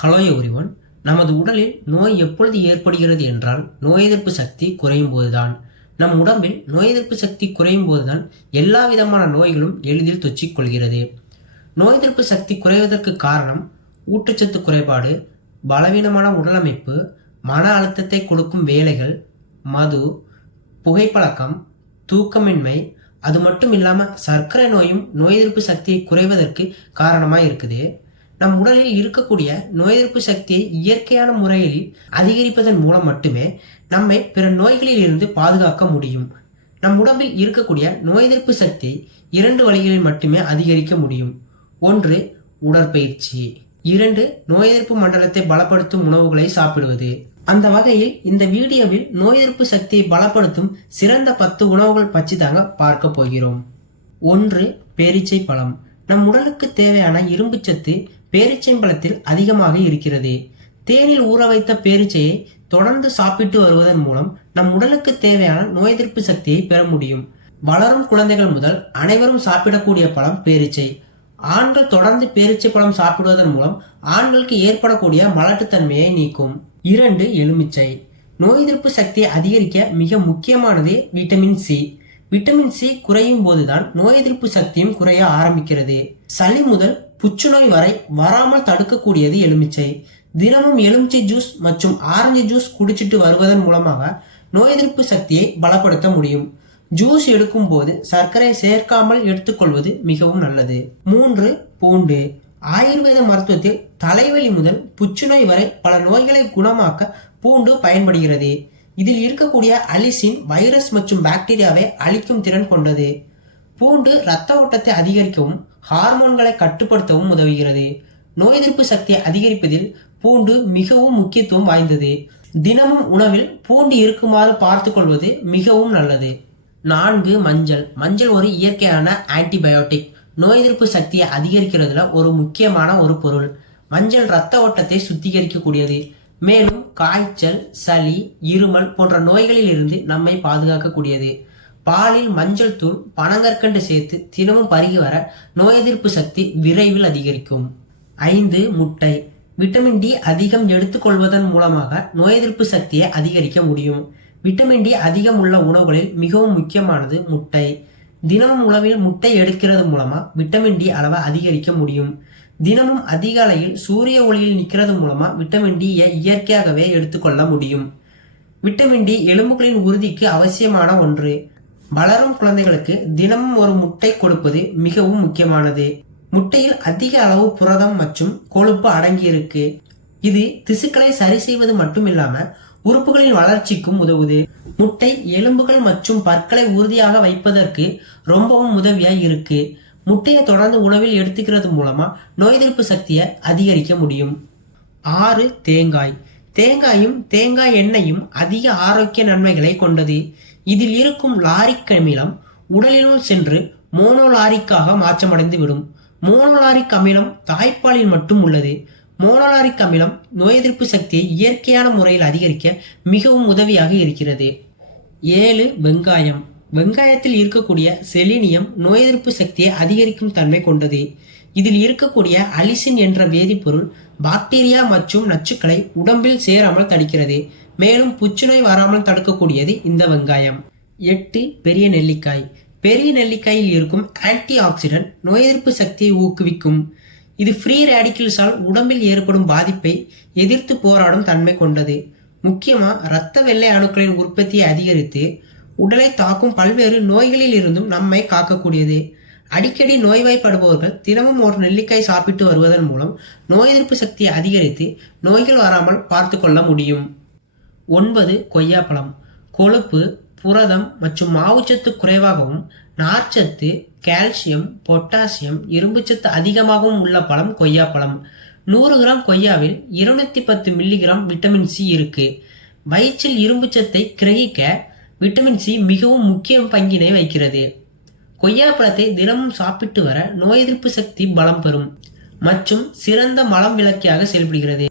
Hello everyone. நமது உடலில் நோய் எப்பொழுது ஏற்படுகிறது என்றால் நோய் எதிர்ப்பு சக்தி குறையும் போதுதான். நம் உடம்பில் நோய் எதிர்ப்பு சக்தி குறையும் போதுதான் எல்லா விதமான நோய்களும் எளிதில் தொற்றிக் கொள்கிறது. நோய் எதிர்ப்பு சக்தி குறைவதற்கு காரணம் ஊட்டச்சத்து குறைபாடு, பலவீனமான உடலமைப்பு, மன அழுத்தத்தை கொடுக்கும் வேலைகள், மது, புகைப்பழக்கம், தூக்கமின்மை, அது மட்டும் இல்லாம சர்க்கரை நோயும் நோய் எதிர்ப்பு சக்தியை குறைவதற்கு காரணமா இருக்குது. நம் உடலில் இருக்கக்கூடிய நோய் எதிர்ப்பு சக்தியை இயற்கையான முறையில் அதிகரிப்பதன் மூலம் மட்டுமே நம்மை பிற நோய்களில் இருந்து பாதுகாக்க முடியும். நம் உடம்பில் இருக்கக்கூடிய நோய் எதிர்ப்பு சக்தியை 2 வழிகளில் மட்டுமே அதிகரிக்க முடியும். 1. உடற்பயிற்சி. 2. நோய் எதிர்ப்பு மண்டலத்தை பலப்படுத்தும் உணவுகளை சாப்பிடுவது. அந்த வகையில் இந்த வீடியோவில் நோய் எதிர்ப்பு சக்தியை பலப்படுத்தும் சிறந்த 10 உணவுகள் பற்றி தாங்க பார்க்க போகிறோம். 1. பேரீச்சை பழம். நம் உடலுக்கு தேவையான இரும்பு சத்து பேரீச்சம்பழத்தில் அதிகமாக இருக்கிறது. தேனில் ஊற வைத்த பேரீச்சையை தொடர்ந்து சாப்பிட்டு வருவதன் மூலம் நம் உடலுக்கு தேவையான நோய் எதிர்ப்பு சக்தியை பெற முடியும். வளரும் குழந்தைகள் முதல் அனைவரும் சாப்பிடக்கூடிய பழம் பேரீச்சை. ஆண்கள் தொடர்ந்து பேரீச்சை பழம் சாப்பிடுவதன் மூலம் ஆண்களுக்கு ஏற்படக்கூடிய மலட்டுத்தன்மையை நீக்கும். 2. எலுமிச்சை. நோய் எதிர்ப்பு சக்தியை அதிகரிக்க மிக முக்கியமானது விட்டமின் சி. விட்டமின் சி குறையும் போதுதான் நோய் எதிர்ப்பு சக்தியும் குறைய ஆரம்பிக்கிறது. சளி முதல் புற்றுநோய் வரை வராமல் தடுக்கக்கூடியது எலுமிச்சை. தினமும் எலுமிச்சை ஜூஸ் மற்றும் ஆரஞ்சு ஜூஸ் குடிச்சிட்டு வருவதன் மூலமாக நோய் எதிர்ப்பு சக்தியை பலப்படுத்த முடியும். ஜூஸ் எடுக்கும் போது சர்க்கரை சேர்க்காமல் எடுத்துக்கொள்வது மிகவும் நல்லது. 3. பூண்டு. ஆயுர்வேத மருத்துவத்தில் தலைவலி முதல் புற்றுநோய் வரை பல நோய்களை குணமாக்க பூண்டு பயன்படுகிறது. இதில் இருக்கக்கூடிய அலிசின் வைரஸ் மற்றும் பாக்டீரியாவை அழிக்கும் திறன் கொண்டது. பூண்டு இரத்த ஓட்டத்தை அதிகரிக்கவும் ஹார்மோன்களை கட்டுப்படுத்தவும் உதவுகிறது. நோய் எதிர்ப்பு சக்தியை அதிகரிப்பதில் பூண்டு மிகவும் முக்கியத்துவம் வாய்ந்தது. தினமும் உணவில் பூண்டு இருக்குமாறு பார்த்து கொள்வது மிகவும் நல்லது. 4. மஞ்சள். மஞ்சள் ஒரு இயற்கையான ஆன்டிபயோட்டிக். நோய் எதிர்ப்பு சக்தியை அதிகரிக்கிறதுல ஒரு முக்கியமான ஒரு பொருள். மஞ்சள் இரத்த ஓட்டத்தை சுத்திகரிக்கக்கூடியது. மேலும் காய்ச்சல், சளி, இருமல் போன்ற நோய்களில் இருந்து நம்மை பாதுகாக்கக்கூடியது. பாலில் மஞ்சள் தூள், பனங்கற்கண்டு சேர்த்து தினமும் பருகி வர நோய் எதிர்ப்பு சக்தி விரைவில் அதிகரிக்கும். 5. முட்டை. விட்டமின் டி அதிகம் எடுத்துக்கொள்வதன் மூலமாக நோய் எதிர்ப்பு சக்தியை அதிகரிக்க முடியும். விட்டமின் டி அதிகம் உள்ள உணவுகளில் மிகவும் முக்கியமானது முட்டை. தினமும் உணவில் முட்டை எடுக்கிறது மூலமா விட்டமின் டி அளவை அதிகரிக்க முடியும். தினமும் அதிகாலையில் சூரிய ஒளியில் நிற்கிறது மூலமா விட்டமின் டியை இயற்கையாகவே எடுத்துக்கொள்ள முடியும். விட்டமின் டி எலும்புகளின் உறுதிக்கு அவசியமான ஒன்று. வளரும் குழந்தைகளுக்கு தினமும் ஒரு முட்டை கொடுப்பது மிகவும் முக்கியமானது. முட்டையில் அதிக அளவு புரதம் மற்றும் கொழுப்பு அடங்கியிருக்கு. இது திசுக்களை சரி செய்வது மட்டுமில்லாம உறுப்புகளின் வளர்ச்சிக்கும் உதவுது. முட்டை எலும்புகள் மற்றும் பற்களை உறுதியாக வைப்பதற்கு ரொம்பவும் உதவியா இருக்கு. முட்டையை தொடர்ந்து உணவில் எடுத்துக்கிறது மூலமா நோய் எதிர்ப்பு சக்தியை அதிகரிக்க முடியும். 6. தேங்காய். தேங்காயும் தேங்காய் எண்ணெயும் அதிக ஆரோக்கிய நன்மைகளை கொண்டது. இதில் இருக்கும் லாரிக் அமிலம் உடலினுள் சென்று மோனோலாரிக்காக மாற்றமடைந்து விடும். மோனோலாரிக் அமிலம் தாய்ப்பாலில் மட்டும் உள்ளது. மோனோலாரிக் அமிலம் நோய் எதிர்ப்பு சக்தியை இயற்கையான முறையில் அதிகரிக்க மிகவும் உதவியாக இருக்கிறது. 7. வெங்காயம். வெங்காயத்தில் இருக்கக்கூடிய செலினியம் நோய் எதிர்ப்பு சக்தியை அதிகரிக்கும் தன்மை கொண்டது. இதில் இருக்கக்கூடிய அலிசின் என்ற வேதிப்பொருள் பாக்டீரியா மற்றும் நச்சுக்களை உடம்பில் சேராமல் தடுக்கிறது. மேலும் புற்றுநோய் வராமல் தடுக்கக்கூடியது இந்த வெங்காயம். 8. பெரிய நெல்லிக்காய். பெரிய நெல்லிக்காயில் இருக்கும் ஆன்டி ஆக்சிடென்ட் நோய் எதிர்ப்பு சக்தியை ஊக்குவிக்கும். இது ஃப்ரீ ரேடிக்கல்ஸால் உடம்பில் ஏற்படும் பாதிப்பை எதிர்த்து போராடும் தன்மை கொண்டது. முக்கியமா இரத்த வெள்ளை அணுக்களின் உற்பத்தியை அதிகரித்து உடலை தாக்கும் பல்வேறு நோய்களில் இருந்தும் நம்மை காக்கக்கூடியது. அடிக்கடி நோய்வாய்ப்படுபவர்கள் தினமும் ஒரு நெல்லிக்காய் சாப்பிட்டு வருவதன் மூலம் நோய் எதிர்ப்பு சக்தியை அதிகரித்து நோய்கள் வராமல் பார்த்து கொள்ள முடியும். 9. கொய்யாப்பழம். கொழுப்பு, புரதம் மற்றும் மாவுச்சத்து குறைவாகவும் நார்ச்சத்து, கால்சியம், பொட்டாசியம், இரும்புச்சத்து அதிகமாகவும் உள்ள பழம் கொய்யாப்பழம். 100 கிராம் கொய்யாவில் 210 மில்லிகிராம் விட்டமின் சி இருக்கு. வயிற்றில் இரும்புச்சத்தை கிரகிக்க விட்டமின் சி மிகவும் முக்கிய பங்கினை வகிக்கிறது. கொய்யாப்பழத்தை தினமும் சாப்பிட்டு வர நோய் எதிர்ப்பு சக்தி பலம் பெறும் மற்றும் சிறந்த மலம் விளக்கியாக செயல்படுகிறது.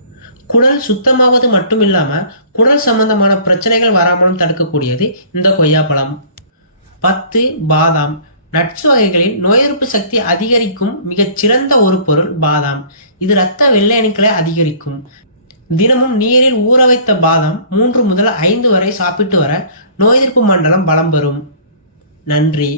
குடல் சுத்தமாவது மட்டும் இல்லாம குடல் சம்பந்தமான பிரச்சனைகள் வராமலும் தடுக்கக்கூடியது இந்த கொய்யாப்பழம். 10. பாதாம். நட்ஸ் வகைகளில் நோய் எதிர்ப்பு சக்தி அதிகரிக்கும் மிகச்சிறந்த ஒரு பொருள் பாதாம். இது இரத்த வெள்ளை அணுக்களை அதிகரிக்கும். தினமும் நீரில் ஊற வைத்த பாதாம் 3 முதல் 5 வரை சாப்பிட்டு வர நோய் எதிர்ப்பு மண்டலம் பலம் பெறும். நன்றி.